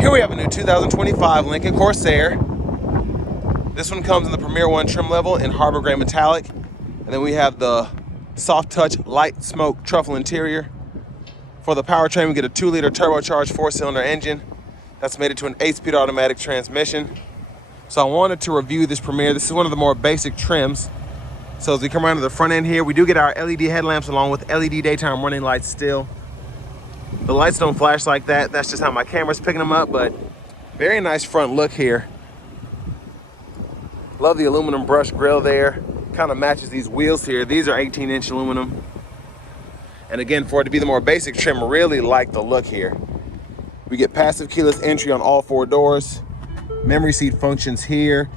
Here we have a new 2025 Lincoln Corsair. This one comes in the Premier One trim level in Harbor Gray Metallic. And then we have the soft touch light smoke truffle interior. For the powertrain, we get a 2-liter turbocharged 4-cylinder engine that's mated to an 8-speed automatic transmission. So I wanted to review this Premier. This is one of the more basic trims. So as we come around to the front end here, we do get our LED headlamps along with LED daytime running lights still. The lights don't flash like that. That's just how my camera's picking them up, but very nice front look here. Love the aluminum brush grille there. Kind of matches these wheels here. These are 18-inch aluminum. And again, for it to be the more basic trim, really like the look here. We get passive keyless entry on all 4 doors. Memory seat functions here.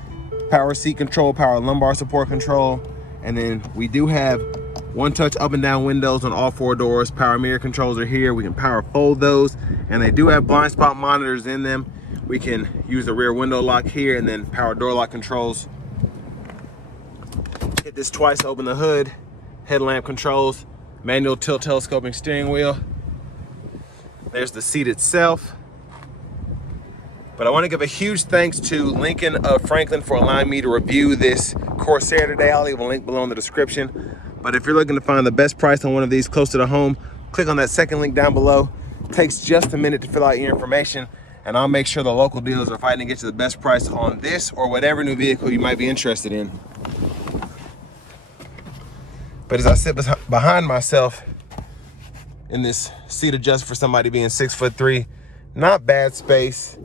Power seat control, power lumbar support control. And then we do have one-touch up and down windows on all 4 doors. Power mirror controls are here. We can power fold those, and they do have blind spot monitors in them. We can use the rear window lock here and then power door lock controls. Hit this twice to open the hood. Headlamp controls, manual tilt telescoping steering wheel. There's the seat itself. But I want to give a huge thanks to Lincoln of Franklin for allowing me to review this Corsair today. I'll leave a link below in the description. But if you're looking to closer to best price on one of these closer to home, click on that second link down below. It takes just a minute to fill out your information, and I'll make sure the local dealers are fighting to get you the best price on this or whatever new vehicle you might be interested in. But as I sit behind myself in this seat adjust for somebody being 6'3", not bad space.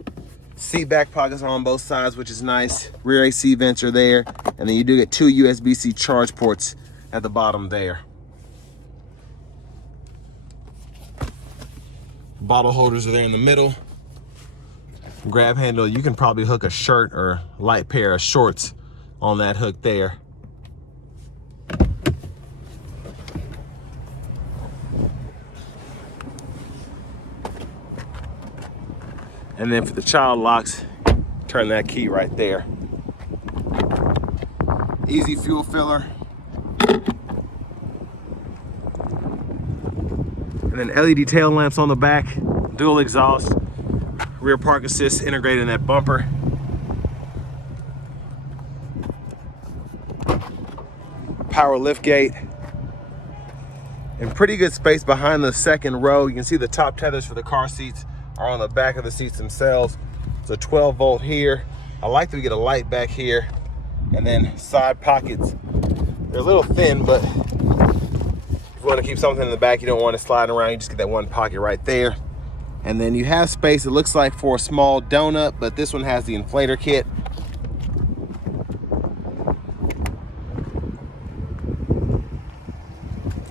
Seat back pockets are on both sides, which is nice. Rear AC vents are there, and then you do get 2 USB-C charge ports at the bottom there. Bottle holders are there in the middle. Grab handle, you can probably hook a shirt or light pair of shorts on that hook there. And then for the child locks, turn that key right there. Easy fuel filler. And then LED tail lamps on the back, dual exhaust, rear park assist integrated in that bumper. Power lift gate. And pretty good space behind the second row. You can see the top tethers for the car seats are on the back of the seats themselves. It's a 12 volt here. I like that we get a light back here. And then side pockets. They're a little thin, but if you want to keep something in the back, you don't want it sliding around, you just get that one pocket right there. And then you have space, it looks like, for a small donut, but this one has the inflator kit.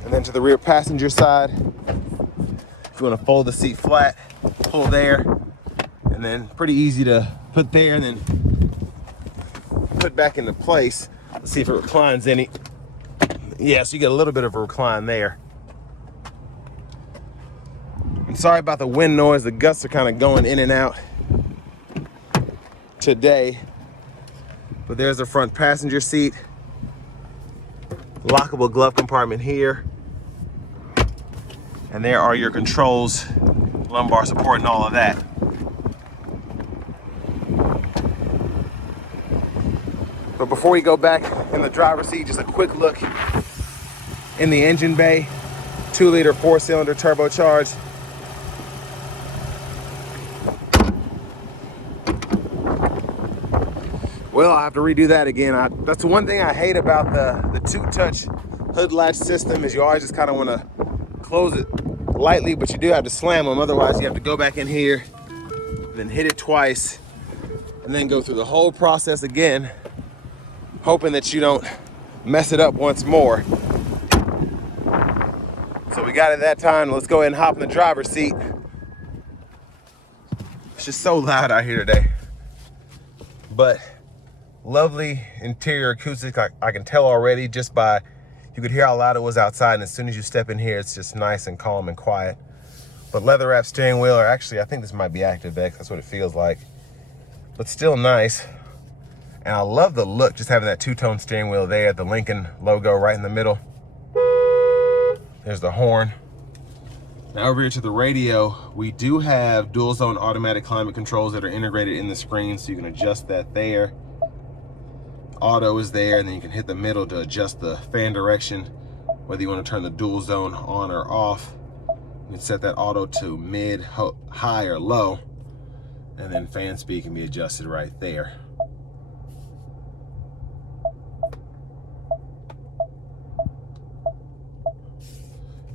And then to the rear passenger side, if you want to fold the seat flat, pull there, and then pretty easy to put there and then put back into place. Let's see if it reclines any. Yeah, so you get a little bit of a recline there. I'm sorry about the wind noise. The gusts are kind of going in and out today. But there's the front passenger seat. Lockable glove compartment here. And there are your controls, lumbar support and all of that. But before we go back in the driver's seat, just a quick look in the engine bay. 2-liter 4-cylinder turbocharged. Well, I'll have to redo that again. That's the one thing I hate about the 2-touch hood latch system is you always just kind of want to close it lightly, but you do have to slam them. Otherwise, you have to go back in here, then hit it twice, and then go through the whole process again, hoping that you don't mess it up once more. So we got it that time. Let's go ahead and hop in the driver's seat. It's just so loud out here today. But lovely interior acoustics. I can tell already just by, you could hear how loud it was outside, and as soon as you step in here, it's just nice and calm and quiet. But leather wrapped steering wheel, or actually I think this might be ActiveX, that's what it feels like. But still nice. And I love the look, just having that 2-tone steering wheel there, the Lincoln logo right in the middle. There's the horn. Now over here to the radio, we do have dual zone automatic climate controls that are integrated in the screen, so you can adjust that there. Auto is there, and then you can hit the middle to adjust the fan direction, whether you want to turn the dual zone on or off. You can set that auto to mid, high, or low, and then fan speed can be adjusted right there.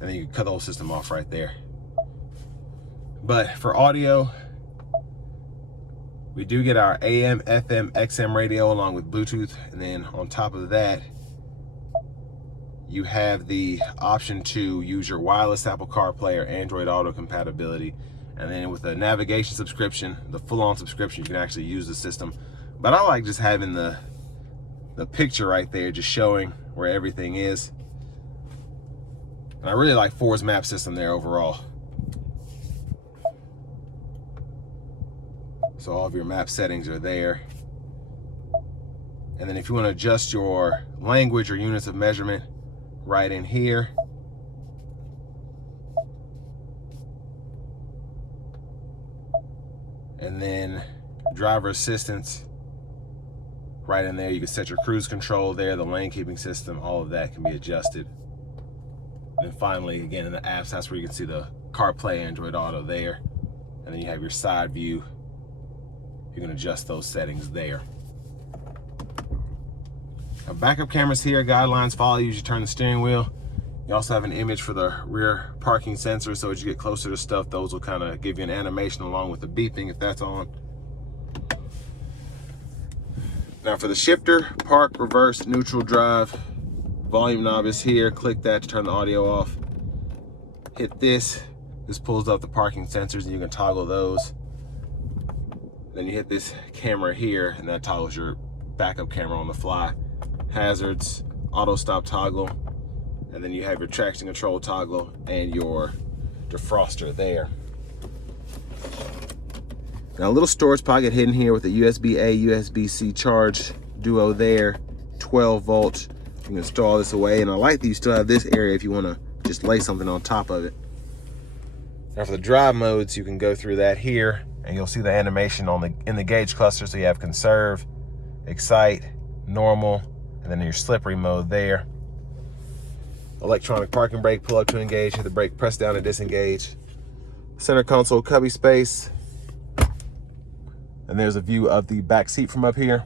And then you can cut the whole system off right there. But for audio, we do get our AM, FM, XM radio along with Bluetooth, and then on top of that, you have the option to use your wireless Apple CarPlay or Android Auto compatibility. And then with a navigation subscription, the full-on subscription, you can actually use the system. But I like just having the picture right there, just showing where everything is. And I really like Ford's map system there overall. So all of your map settings are there. And then if you want to adjust your language or units of measurement, right in here. And then driver assistance, right in there. You can set your cruise control there, the lane keeping system, all of that can be adjusted. And finally, again, in the apps, that's where you can see the CarPlay, Android Auto there. And then you have your side view. You can adjust those settings there. Now, backup cameras here, guidelines follow you as you turn the steering wheel. You also have an image for the rear parking sensor, so as you get closer to stuff, those will kind of give you an animation along with the beeping if that's on. Now for the shifter, park, reverse, neutral, drive, volume knob is here. Click that to turn the audio off. Hit this. This pulls up the parking sensors and you can toggle those. Then you hit this camera here and that toggles your backup camera on the fly. Hazards, auto stop toggle, and then you have your traction control toggle and your defroster there. Now a little storage pocket hidden here with a USB-A, USB-C charge duo there, 12 volt. You can install this away, and I like that you still have this area if you want to just lay something on top of it. Now for the drive modes, you can go through that here, and you'll see the animation on in the gauge cluster. So you have conserve, excite, normal, and then your slippery mode there. Electronic parking brake, pull up to engage, hit the brake, press down to disengage. Center console cubby space. And there's a view of the back seat from up here.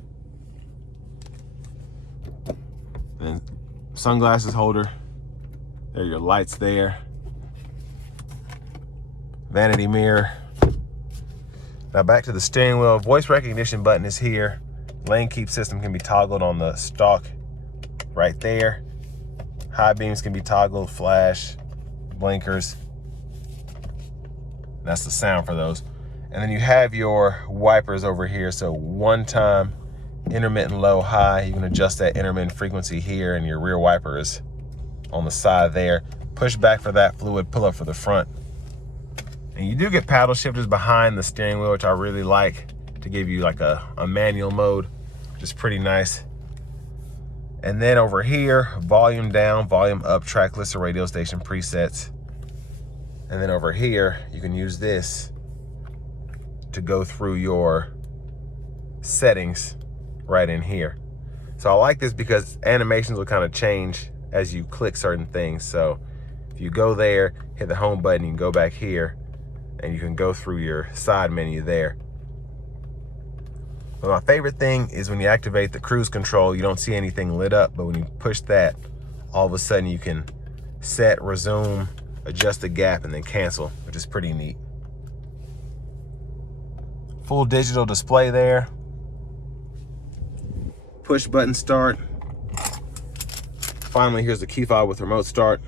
And sunglasses holder. There are your lights there. Vanity mirror. Now back to the steering wheel. Voice recognition button is here. Lane keep system can be toggled on the stalk right there. High beams can be toggled, flash, blinkers. That's the sound for those. And then you have your wipers over here. So one time, intermittent low, high. You can adjust that intermittent frequency here, and your rear wiper is on the side there. Push back for that fluid, pull up for the front. And you do get paddle shifters behind the steering wheel, which I really like, to give you like a manual mode, which is pretty nice. And then over here, volume down, volume up, track list, or radio station presets. And then over here, you can use this to go through your settings right in here. So I like this because animations will kind of change as you click certain things. So if you go there, hit the home button, you can go back here and you can go through your side menu there. But my favorite thing is when you activate the cruise control, you don't see anything lit up, but when you push that, all of a sudden you can set, resume, adjust the gap, and then cancel, which is pretty neat. Full digital display there. Push button start. Finally, here's the key fob with remote start.